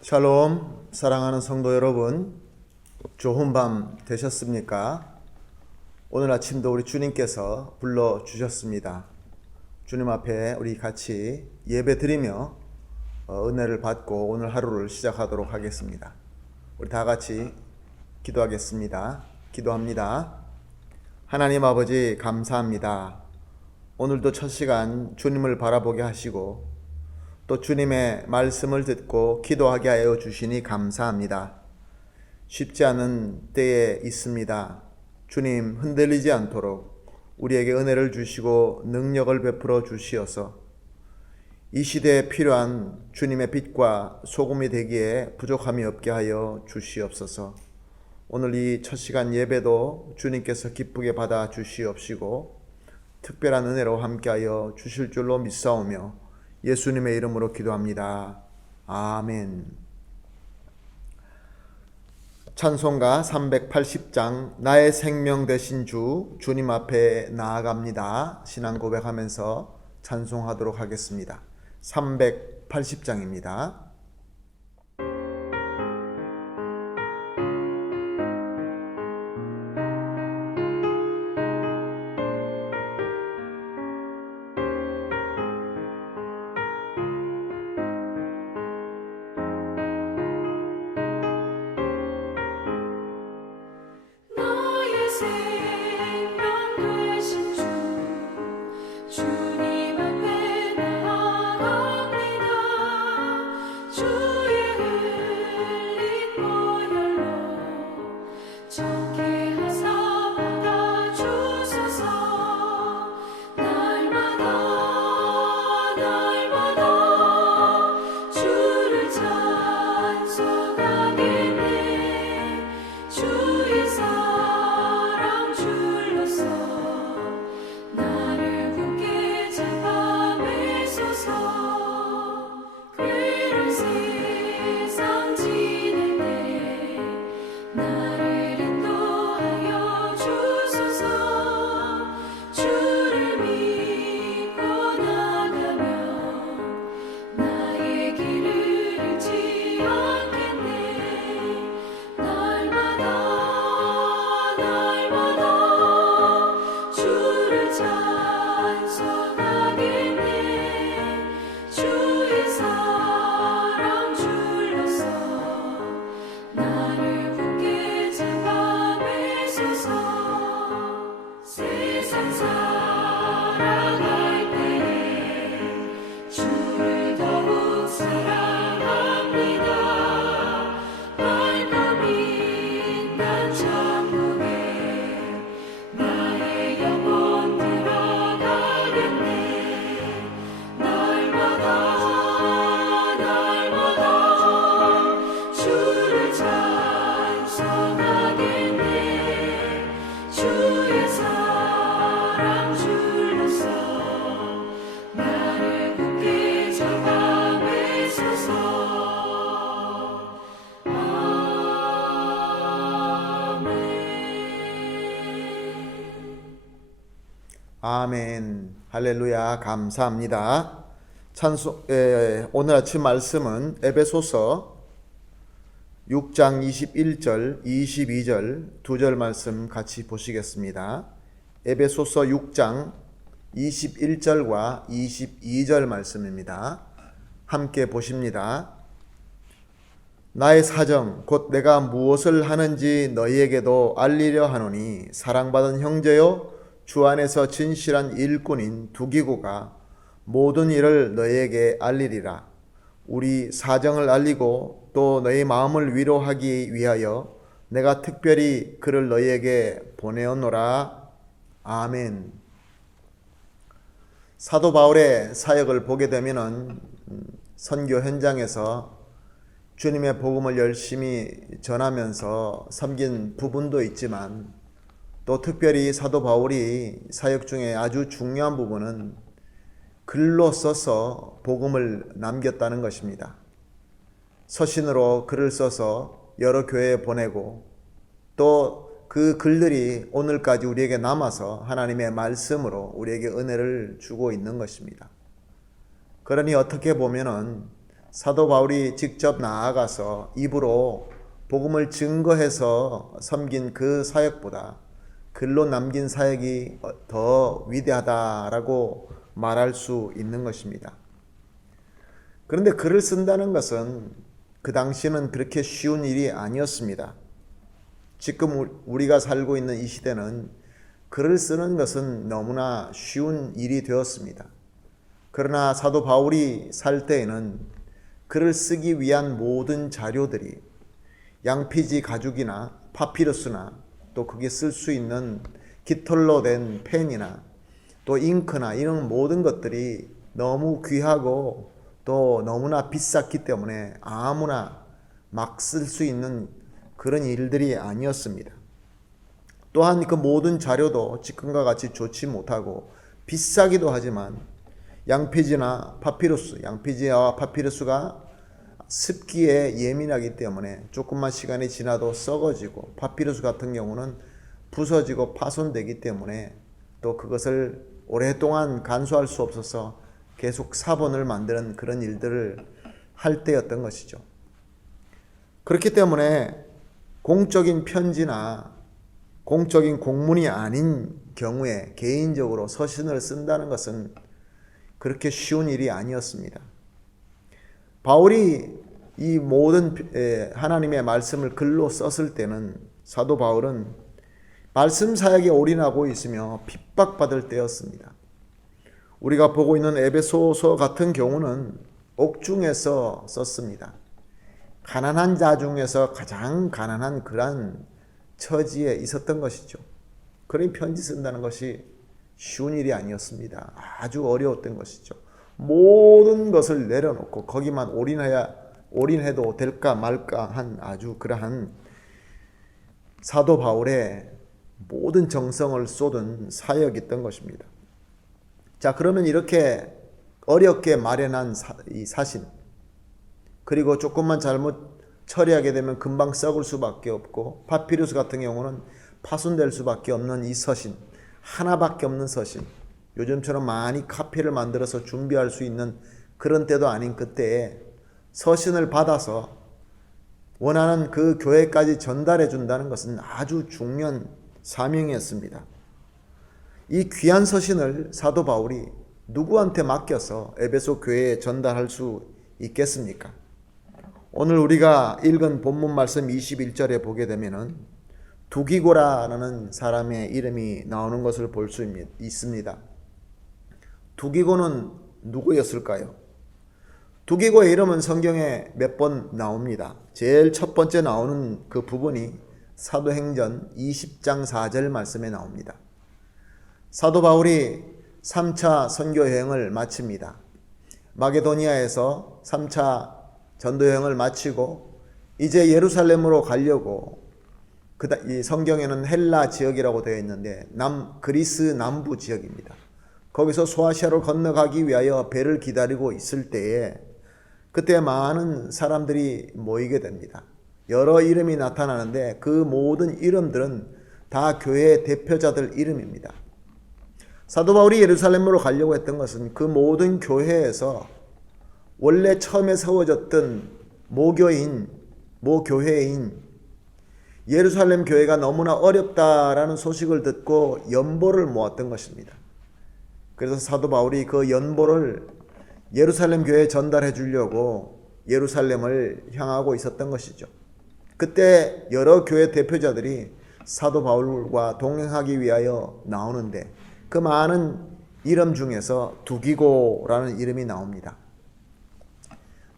샬롬, 사랑하는 성도 여러분, 좋은 밤 되셨습니까? 오늘 아침도 우리 주님께서 불러주셨습니다. 주님 앞에 우리 같이 예배 드리며 은혜를 받고 오늘 하루를 시작하도록 하겠습니다. 우리 다 같이 기도하겠습니다. 기도합니다. 하나님 아버지, 감사합니다. 오늘도 첫 시간 주님을 바라보게 하시고 또 주님의 말씀을 듣고 기도하게 하여 주시니 감사합니다. 쉽지 않은 때에 있습니다. 주님, 흔들리지 않도록 우리에게 은혜를 주시고 능력을 베풀어 주시어서 이 시대에 필요한 주님의 빛과 소금이 되기에 부족함이 없게 하여 주시옵소서. 오늘 이 첫 시간 예배도 주님께서 기쁘게 받아 주시옵시고 특별한 은혜로 함께하여 주실 줄로 믿사오며 예수님의 이름으로 기도합니다. 아멘. 찬송가 380장 나의 생명 되신 주 주님 앞에 나아갑니다. 신앙 고백하면서 찬송하도록 하겠습니다. 380장입니다. 아멘. 할렐루야. 감사합니다. 오늘 아침 말씀은 에베소서 6장 21절, 22절 두 절 말씀 같이 보시겠습니다. 에베소서 6장 21절과 22절 말씀입니다. 함께 보십니다. 나의 사정 곧 내가 무엇을 하는지 너희에게도 알리려 하노니 사랑받은 형제요 주 안에서 진실한 일꾼인 두기고가 모든 일을 너희에게 알리리라. 우리 사정을 알리고 또 너희 마음을 위로하기 위하여 내가 특별히 그를 너희에게 보내었노라. 아멘. 사도 바울의 사역을 보게 되면은 선교 현장에서 주님의 복음을 열심히 전하면서 섬긴 부분도 있지만 또 특별히 사도 바울이 사역 중에 아주 중요한 부분은 글로 써서 복음을 남겼다는 것입니다. 서신으로 글을 써서 여러 교회에 보내고 또 그 글들이 오늘까지 우리에게 남아서 하나님의 말씀으로 우리에게 은혜를 주고 있는 것입니다. 그러니 어떻게 보면은 사도 바울이 직접 나아가서 입으로 복음을 증거해서 섬긴 그 사역보다 글로 남긴 사역이 더 위대하다라고 말할 수 있는 것입니다. 그런데 글을 쓴다는 것은 그 당시에는 그렇게 쉬운 일이 아니었습니다. 지금 우리가 살고 있는 이 시대는 글을 쓰는 것은 너무나 쉬운 일이 되었습니다. 그러나 사도 바울이 살 때에는 글을 쓰기 위한 모든 자료들이 양피지 가죽이나 파피루스나 또 그게 쓸 수 있는 깃털로 된 펜이나 또 잉크나 이런 모든 것들이 너무 귀하고 또 너무나 비쌌기 때문에 아무나 막 쓸 수 있는 그런 일들이 아니었습니다. 또한 그 모든 자료도 지금과 같이 좋지 못하고 비싸기도 하지만 양피지나 파피루스, 양피지와 파피루스가 습기에 예민하기 때문에 조금만 시간이 지나도 썩어지고 파피루스 같은 경우는 부서지고 파손되기 때문에 또 그것을 오랫동안 간수할 수 없어서 계속 사본을 만드는 그런 일들을 할 때였던 것이죠. 그렇기 때문에 공적인 편지나 공적인 공문이 아닌 경우에 개인적으로 서신을 쓴다는 것은 그렇게 쉬운 일이 아니었습니다. 바울이 이 모든 하나님의 말씀을 글로 썼을 때는 사도 바울은 말씀 사역에 올인하고 있으며 핍박받을 때였습니다. 우리가 보고 있는 에베소서 같은 경우는 옥중에서 썼습니다. 가난한 자 중에서 가장 가난한 그런 처지에 있었던 것이죠. 그러니 편지 쓴다는 것이 쉬운 일이 아니었습니다. 아주 어려웠던 것이죠. 모든 것을 내려놓고 거기만 올인해도 될까 말까 한 아주 그러한 사도 바울의 모든 정성을 쏟은 사역이었던 것입니다. 자, 그러면 이렇게 어렵게 마련한 이 사신, 그리고 조금만 잘못 처리하게 되면 금방 썩을 수밖에 없고 파피루스 같은 경우는 파손될 수밖에 없는 이 서신, 하나밖에 없는 서신, 요즘처럼 많이 카피를 만들어서 준비할 수 있는 그런 때도 아닌 그때에 서신을 받아서 원하는 그 교회까지 전달해 준다는 것은 아주 중요한 사명이었습니다. 이 귀한 서신을 사도 바울이 누구한테 맡겨서 에베소 교회에 전달할 수 있겠습니까? 오늘 우리가 읽은 본문 말씀 21절에 보게 되면은 두기고라는 사람의 이름이 나오는 것을 볼 수 있습니다. 두기고는 누구였을까요? 두기고의 이름은 성경에 몇 번 나옵니다. 제일 첫 번째 나오는 그 부분이 사도행전 20장 4절 말씀에 나옵니다. 사도 바울이 3차 선교 여행을 마칩니다. 마게도니아에서 3차 전도 여행을 마치고 이제 예루살렘으로 가려고, 이 성경에는 헬라 지역이라고 되어 있는데 그리스 남부 지역입니다. 거기서 소아시아로 건너가기 위하여 배를 기다리고 있을 때에 그때 많은 사람들이 모이게 됩니다. 여러 이름이 나타나는데 그 모든 이름들은 다 교회의 대표자들 이름입니다. 사도 바울이 예루살렘으로 가려고 했던 것은 그 모든 교회에서 원래 처음에 세워졌던 모교회인 예루살렘 교회가 너무나 어렵다라는 소식을 듣고 연보를 모았던 것입니다. 그래서 사도 바울이 그 연보를 예루살렘 교회에 전달해 주려고 예루살렘을 향하고 있었던 것이죠. 그때 여러 교회 대표자들이 사도 바울과 동행하기 위하여 나오는데 그 많은 이름 중에서 두기고라는 이름이 나옵니다.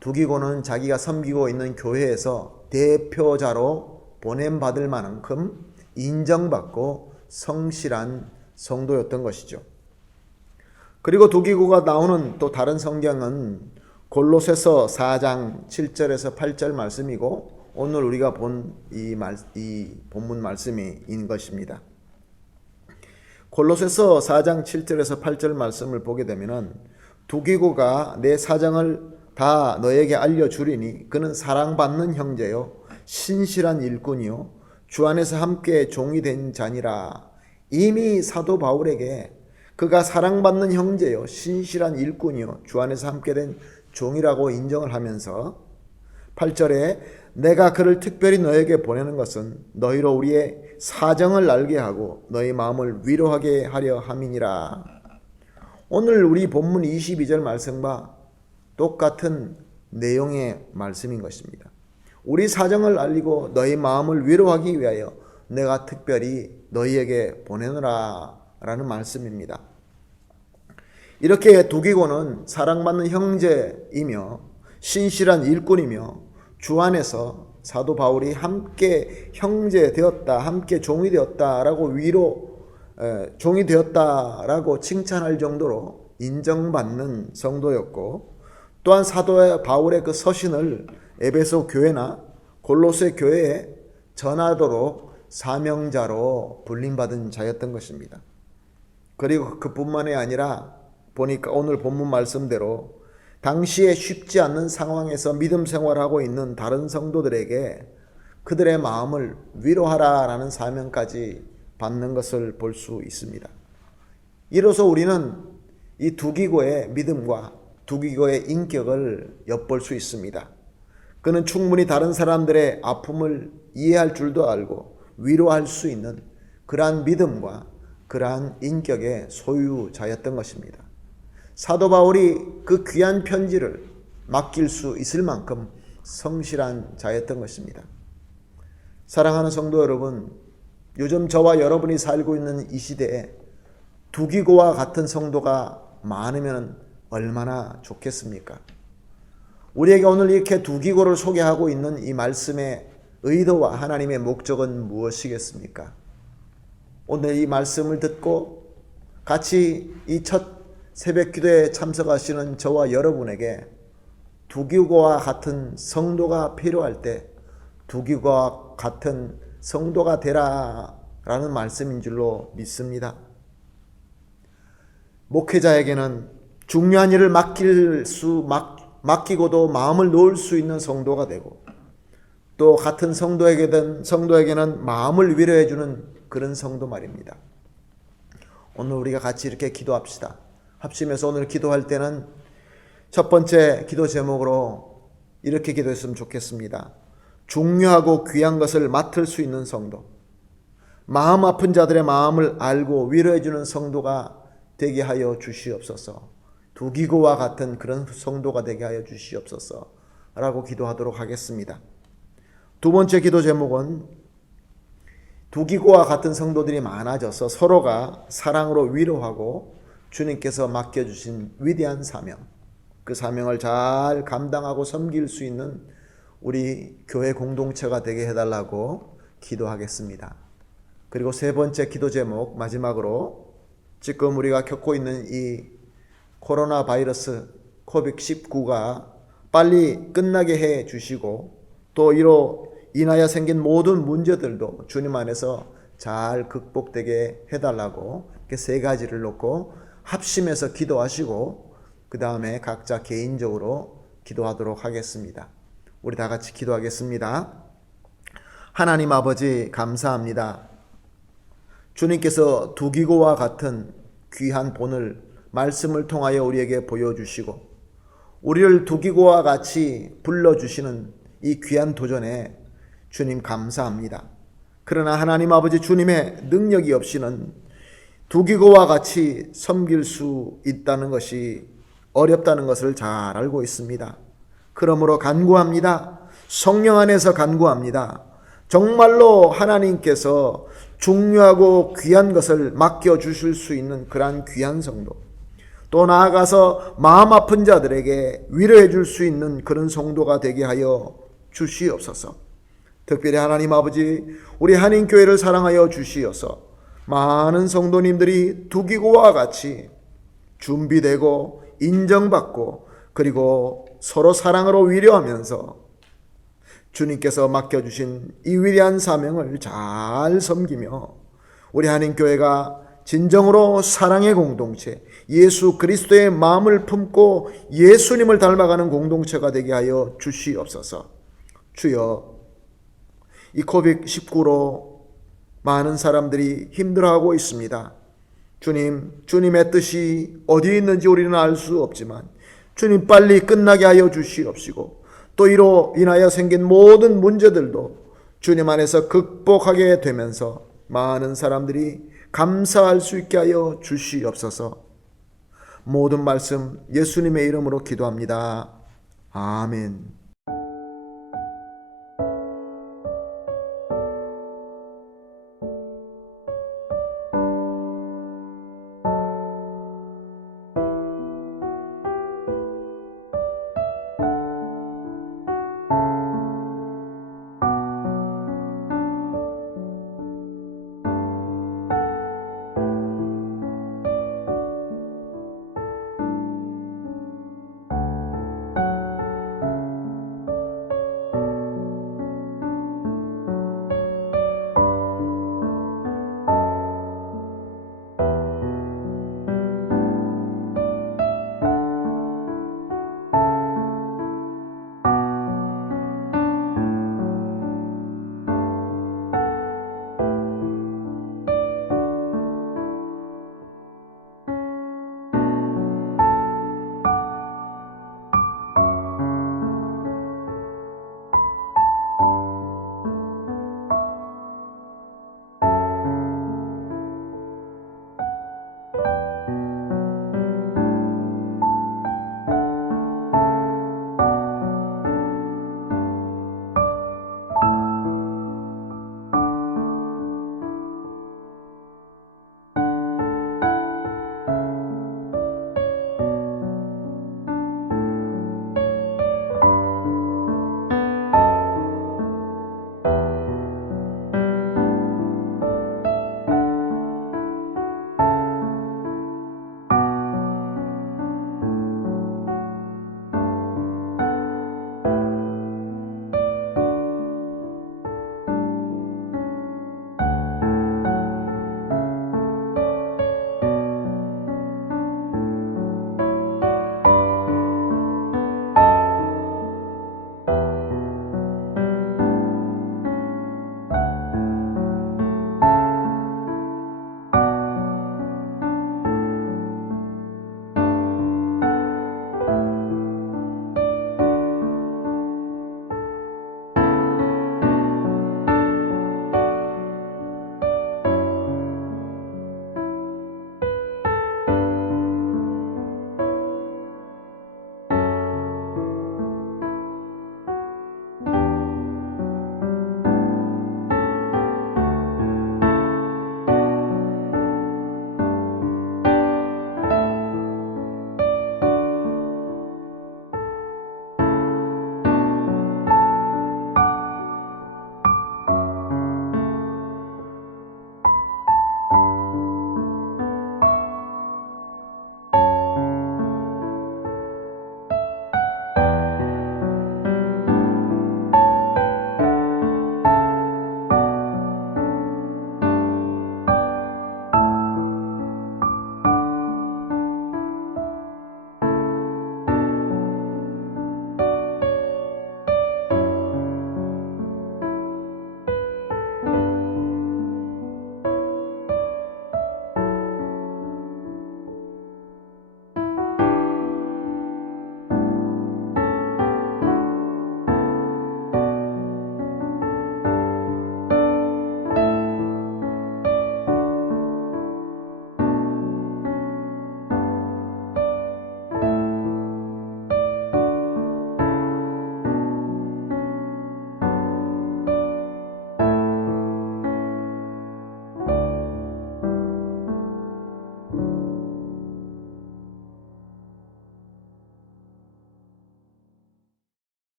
두기고는 자기가 섬기고 있는 교회에서 대표자로 보냄받을 만큼 인정받고 성실한 성도였던 것이죠. 그리고 두기고가 나오는 또 다른 성경은 골로새서 4장 7절에서 8절 말씀이고 오늘 우리가 본 이 본문 말씀인 것입니다. 골로새서 4장 7절에서 8절 말씀을 보게 되면은 두기고가 내 사정을 다 너에게 알려주리니 그는 사랑받는 형제요 신실한 일꾼이요 주 안에서 함께 종이 된 자니라. 이미 사도 바울에게 그가 사랑받는 형제요 신실한 일꾼이요 주 안에서 함께 된 종이라고 인정을 하면서 8절에 내가 그를 특별히 너에게 보내는 것은 너희로 우리의 사정을 알게 하고 너희 마음을 위로하게 하려 함이니라. 오늘 우리 본문 22절 말씀과 똑같은 내용의 말씀인 것입니다. 우리 사정을 알리고 너희 마음을 위로하기 위하여 내가 특별히 너희에게 보내노라 라는 말씀입니다. 이렇게 두기고는 사랑받는 형제이며 신실한 일꾼이며 주 안에서 사도 바울이 함께 형제 되었다, 함께 종이 되었다라고 종이 되었다라고 칭찬할 정도로 인정받는 성도였고, 또한 사도 바울의 그 서신을 에베소 교회나 골로새 교회에 전하도록 사명자로 불림받은 자였던 것입니다. 그리고 그뿐만이 아니라 보니까 오늘 본문 말씀대로 당시에 쉽지 않는 상황에서 믿음 생활하고 있는 다른 성도들에게 그들의 마음을 위로하라라는 사명까지 받는 것을 볼 수 있습니다. 이로써 우리는 이 두기고의 믿음과 두기고의 인격을 엿볼 수 있습니다. 그는 충분히 다른 사람들의 아픔을 이해할 줄도 알고 위로할 수 있는 그러한 믿음과 그러한 인격의 소유자였던 것입니다. 사도 바울이 그 귀한 편지를 맡길 수 있을 만큼 성실한 자였던 것입니다. 사랑하는 성도 여러분, 요즘 저와 여러분이 살고 있는 이 시대에 두기고와 같은 성도가 많으면 얼마나 좋겠습니까? 우리에게 오늘 이렇게 두기고를 소개하고 있는 이 말씀의 의도와 하나님의 목적은 무엇이겠습니까? 오늘 이 말씀을 듣고 같이 이 첫 새벽 기도에 참석하시는 저와 여러분에게 두기고와 같은 성도가 필요할 때 두기고와 같은 성도가 되라라는 말씀인 줄로 믿습니다. 목회자에게는 중요한 일을 맡기고도 마음을 놓을 수 있는 성도가 되고, 또 같은 성도에게는 마음을 위로해 주는 그런 성도 말입니다. 오늘 우리가 같이 이렇게 기도합시다. 합심해서 오늘 기도할 때는 첫 번째 기도 제목으로 이렇게 기도했으면 좋겠습니다. 중요하고 귀한 것을 맡을 수 있는 성도, 마음 아픈 자들의 마음을 알고 위로해 주는 성도가 되게 하여 주시옵소서. 두기고와 같은 그런 성도가 되게 하여 주시옵소서 라고 기도하도록 하겠습니다. 두 번째 기도 제목은 두기고와 같은 성도들이 많아져서 서로가 사랑으로 위로하고 주님께서 맡겨주신 위대한 사명, 그 사명을 잘 감당하고 섬길 수 있는 우리 교회 공동체가 되게 해달라고 기도하겠습니다. 그리고 세 번째 기도 제목, 마지막으로 지금 우리가 겪고 있는 이 코로나 바이러스 코비드-19가 빨리 끝나게 해 주시고, 또 이로 인하여 생긴 모든 문제들도 주님 안에서 잘 극복되게 해달라고 이렇게 세 가지를 놓고 합심해서 기도하시고 그 다음에 각자 개인적으로 기도하도록 하겠습니다. 우리 다 같이 기도하겠습니다. 하나님 아버지, 감사합니다. 주님께서 두기고와 같은 귀한 본을 말씀을 통하여 우리에게 보여주시고 우리를 두기고와 같이 불러주시는 이 귀한 도전에 주님 감사합니다. 그러나 하나님 아버지, 주님의 능력이 없이는 두기고와 같이 섬길 수 있다는 것이 어렵다는 것을 잘 알고 있습니다. 그러므로 간구합니다. 성령 안에서 간구합니다. 정말로 하나님께서 중요하고 귀한 것을 맡겨주실 수 있는 그러한 귀한 성도, 또 나아가서 마음 아픈 자들에게 위로해 줄 수 있는 그런 성도가 되게 하여 주시옵소서. 특별히 하나님 아버지, 우리 한인교회를 사랑하여 주시어서 많은 성도님들이 두기고와 같이 준비되고 인정받고 그리고 서로 사랑으로 위로하면서 주님께서 맡겨주신 이 위대한 사명을 잘 섬기며 우리 한인교회가 진정으로 사랑의 공동체, 예수 그리스도의 마음을 품고 예수님을 닮아가는 공동체가 되게 하여 주시옵소서. 주여, 이 코빅19로 많은 사람들이 힘들어하고 있습니다. 주님, 주님의 뜻이 어디에 있는지 우리는 알 수 없지만 주님 빨리 끝나게 하여 주시옵시고, 또 이로 인하여 생긴 모든 문제들도 주님 안에서 극복하게 되면서 많은 사람들이 감사할 수 있게 하여 주시옵소서. 모든 말씀 예수님의 이름으로 기도합니다. 아멘.